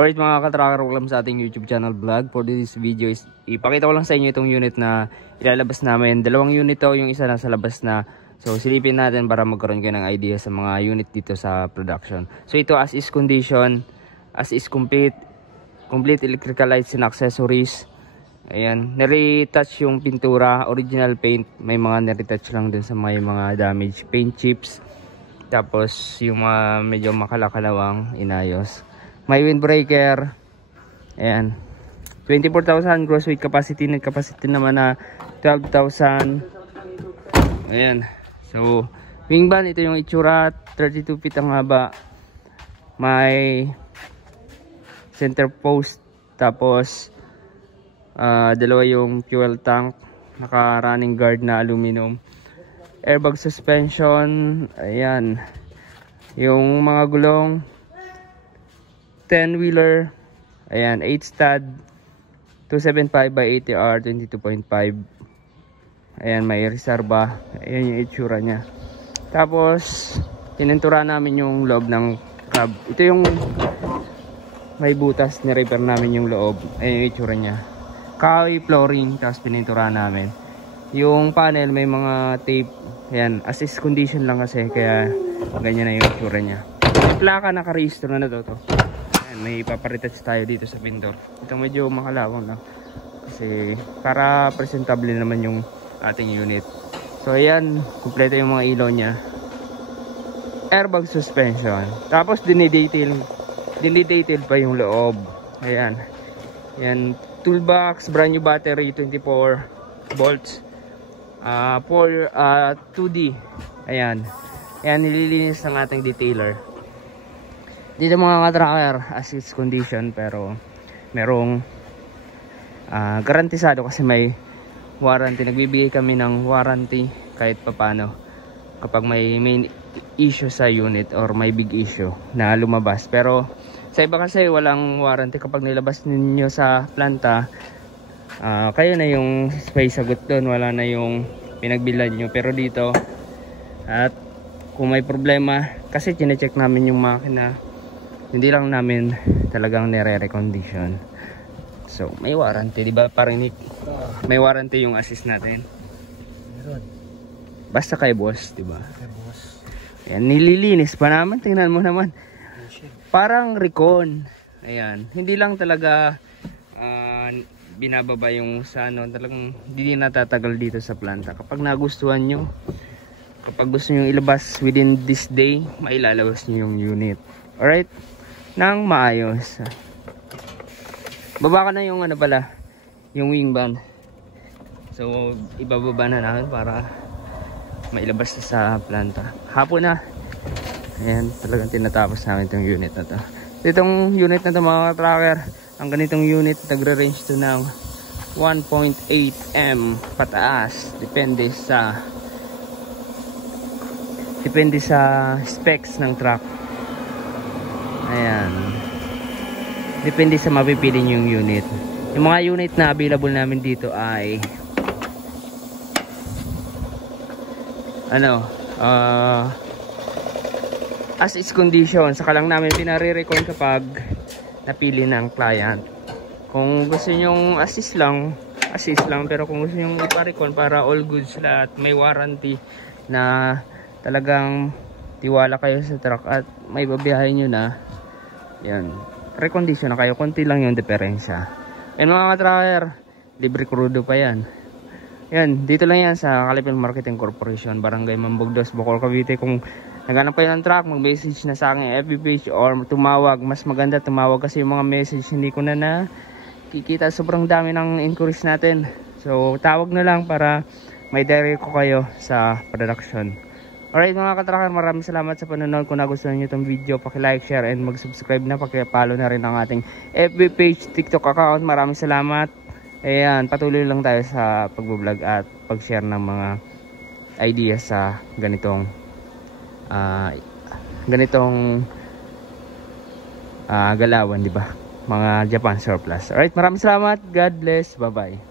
Alright mga ka-tracker, welcome sa ating YouTube channel vlog. For this video is ipakita ko lang sa inyo itong unit na ilalabas namin. Dalawang unit to, yung isa nasa labas na. So silipin natin para magkaroon kayo ng idea sa mga unit dito sa production. So ito as is condition, as is complete electrical lights and accessories. Ayan, nare-touch yung pintura, original paint. May mga nare-touch lang dun sa may mga damage paint chips. Tapos yung mga medyo makalakalawang inayos. May windbreaker. Ayan. 24,000 gross weight capacity. Net capacity naman na 12,000. Ayan. So, wing van. Ito yung itsura. 32 feet ang haba. May center post. Tapos, dalawa yung fuel tank. Naka-running guard na aluminum. Airbag suspension. Ayan. Yung mga gulong. 10-wheeler, ayan, 8 stud, 275 by 80R, 22.5. Ayan, may reserva. Ayan yung itsura niya. Tapos, tinentura namin yung loob ng cab. Ito yung may butas, ni-repair namin yung loob. Ayan yung itsura niya. Kahoy flooring, tapos pinentura namin. Yung panel, may mga tape. Ayan, assist condition lang kasi, kaya ganyan na yung itsura niya. Yung plaka naka-register na to. May ipaparetouch tayo dito sa pintor. Ito medyo makalawang lang kasi para presentable naman yung ating unit. So ayan, kumpleto yung mga ilaw nya. Airbag suspension. Tapos dinidetail pa yung loob. Ayan. Ayan, toolbox, brand new battery, 24 volts. 2D. Ayan. Ayan, nililinis ng ating detailer. Dito mga ka-tracker, as is condition, pero merong garantisado kasi may warranty. Nagbibigay kami ng warranty kahit papano kapag may issue sa unit or may big issue na lumabas. Pero sa iba kasi walang warranty. Kapag nilabas ninyo sa planta, kayo na yung space sagot doon, wala na yung pinagbilad nyo. Pero dito, at kung may problema, kasi chinecheck namin yung makina, hindi lang namin talagang nire-recondition. So, may warranty, di ba? Parang may warranty yung assist natin. Meron. Basta kay boss, di ba? Kay boss. Ayan, nililinis pa naman. Tingnan mo naman. Parang recon. Ayan. Hindi lang talaga binababa yung sa ano. Talagang hindi natatagal dito sa planta. Kapag nagustuhan nyo, kapag gusto nyo ilabas within this day, mailalabas nyo yung unit. Alright? Nang maayos. Baba ka na yung ano pala, yung wing van. So ibababa na namin para mailabas na sa planta. Hapon na. Ayan, talagang tinatapos namin itong unit na to. Itong unit na to mga tracker, ang ganitong unit nagre-range to ng 1.8 M pataas. Depende sa specs ng truck. Ayan. Depende sa mapipili yung unit. Yung mga unit na available namin dito ay as is condition. Saka lang namin pinare-recon kapag napili ng client. Kung gusto nyong assist lang. Pero kung gusto nyong ipa-recon para all goods lahat, may warranty na talagang tiwala kayo sa truck at may babiyahin nyo na, yan, recondition na kayo, konti lang yung diferensya. And mga ka-tracker, libre crudo pa yan. Yan, dito lang yan sa Kalipin Marketing Corporation, Barangay Mambugdos, Bohol, Cavite. Kung naghanap kayo ng truck, mag-message na sa aking FB page or tumawag. Mas maganda tumawag kasi yung mga message hindi ko na nakikita. Sobrang dami ng inquiries natin. So tawag na lang para may direct ko kayo sa production. Alright mga ka-tracker, maraming salamat sa panonood. Kung nagustuhan nyo itong video, paki-like, share, and mag-subscribe na. Paki-follow na rin ang ating FB page, TikTok account. Maraming salamat. Ayan, patuloy lang tayo sa pag-vlog at pag-share ng mga ideas sa ganitong galawan, di ba? Mga Japan surplus. Alright, maraming salamat. God bless. Bye-bye.